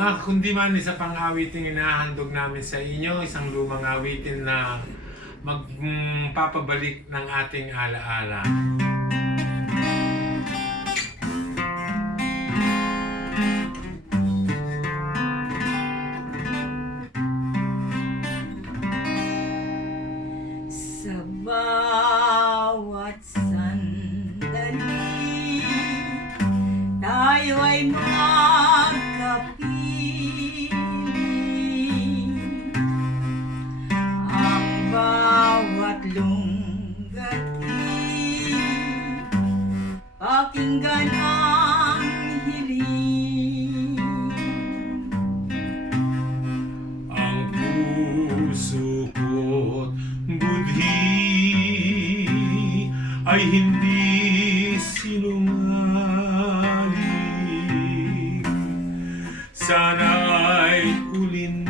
Mga kundiman, isa pang awiting inahandog namin sa inyo, isang lumang awitin na magpapabalik ng ating alaala. Sa bawat sandali, tayo ay magkapiling. Ang bawat lunggati, pakinggan ang hiling. Ang puso ko't budhi ay hindi sinungaling. Sana'y ulinigin,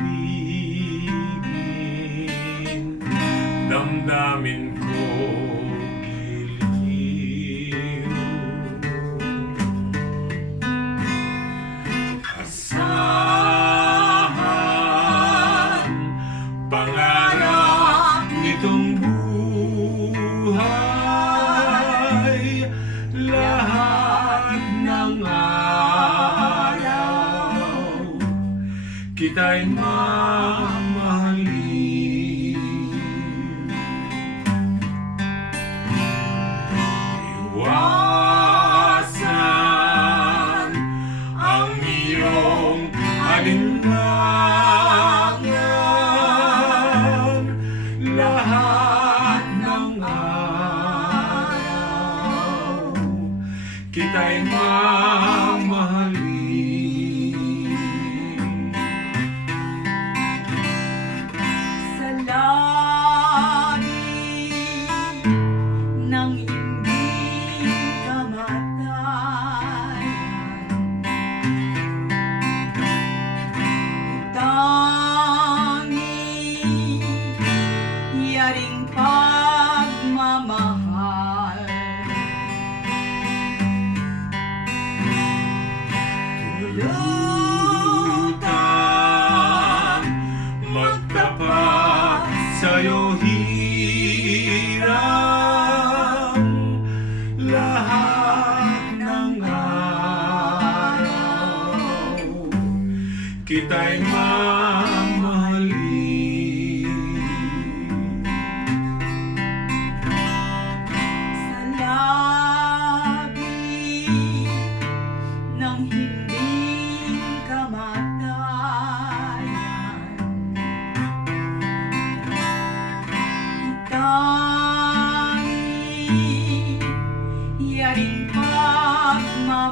damdamin ko giliw. Asahan, pangarap nitong buhay, lahat ng araw kita'y mamahalin. Iwasan ang iyong alinlangan, lahat ng araw kita'y mamahalin. Sa labi ng hindi kamatayan, itangi yaring pagmamahal. Lutang magtapat sa'yo hirang, lahat ng araw kita'y mamahalin. Sa labi ng hindi kamatayan, itangi yaring pagmamahal.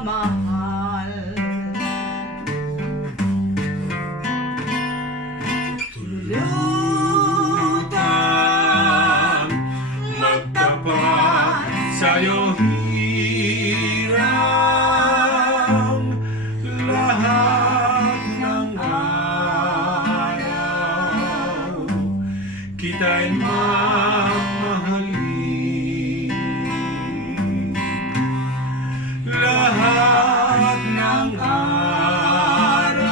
Lutang magtapat sa'yo hirang, lahat ng araw kita'y mamahalin. Lahat ng araw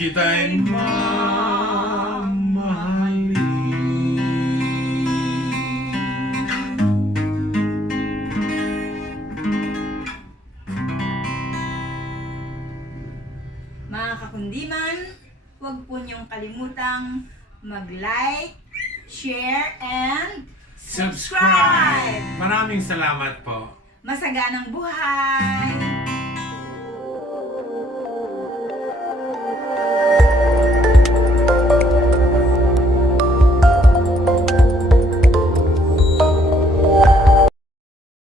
kita'y mamahalin. Mga kakundiman, huwag po niyong kalimutang mag-like, share, and Subscribe! Maraming salamat po. Masaganang buhay!